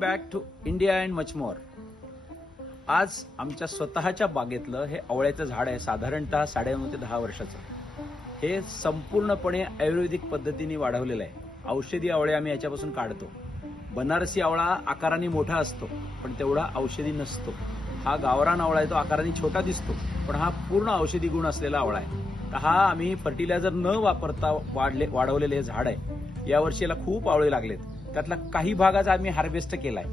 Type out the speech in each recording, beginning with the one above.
Back to India and much more. आज आमच्या स्वतःच्या बागेतलं हे आवळ्याचं झाड आहे, साधारणतः 9.5 ते 10 वर्षाचं. हे संपूर्णपणे आयुर्वेदिक पद्धतीने वाढवलेलं आहे. औषधी आवळे आम्ही याच्यापासून काढतो. बनारसी आवळा आकाराने मोठा असतो पण तेवढा औषधी नसतो. हा गावरान आवळा आहे, तो आकाराने छोटा दिसतो पण हा पूर्ण औषधी गुण असलेला आवळा आहे. तर हा आम्ही फर्टिलायझर न वापरता वाढवलेले हे झाड आहे. यावर्षी याला खूप आवळे लागलेत. त्यातला काही भाग आज आम्ही हार्वेस्ट केलाय.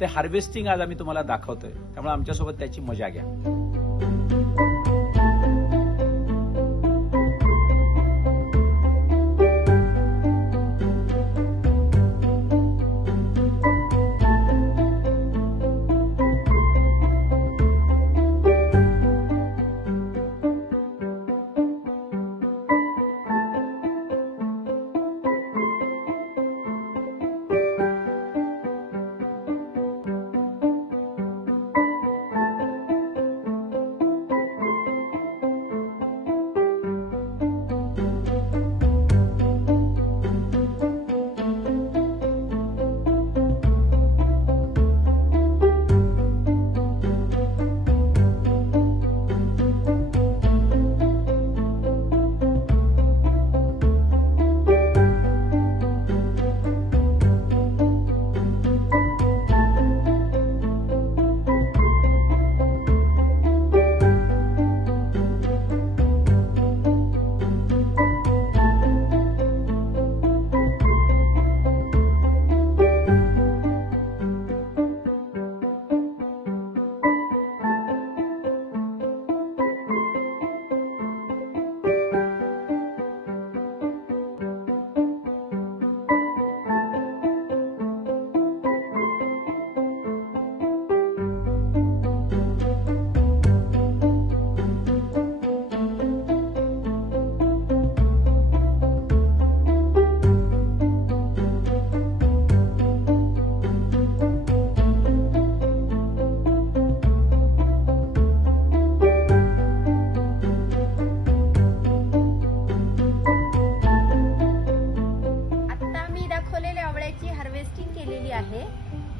ते हार्वेस्टिंग आज आम्ही तुम्हाला दाखवतोय, त्यामुळे आमच्यासोबत त्याची मजा घ्या.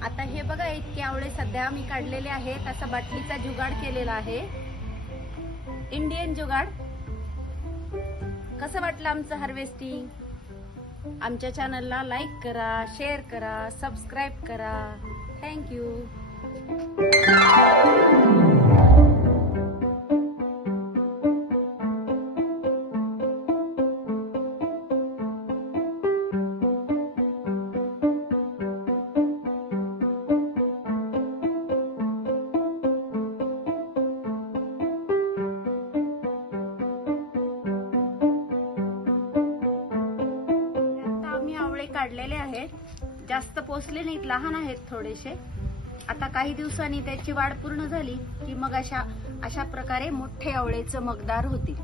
आता हे बघा, इतके आवळे सध्या मी काढलेले आहेत. असा बाटलीचा जुगाड केलेला आहे, इंडियन जुगाड. कसं वाटलं आमचं हार्वेस्टिंग? आमच्या चॅनलला लाईक करा, शेअर करा, सबस्क्राईब करा. थँक्यू. काढलेले आहेत, जास्त पोचले नाहीत, लहान आहेत थोडेसे. आता काही दिवसांनी त्याची वाढ पूर्ण झाली की मग अशा प्रकारे मोठे आवळे चमकदार होतील.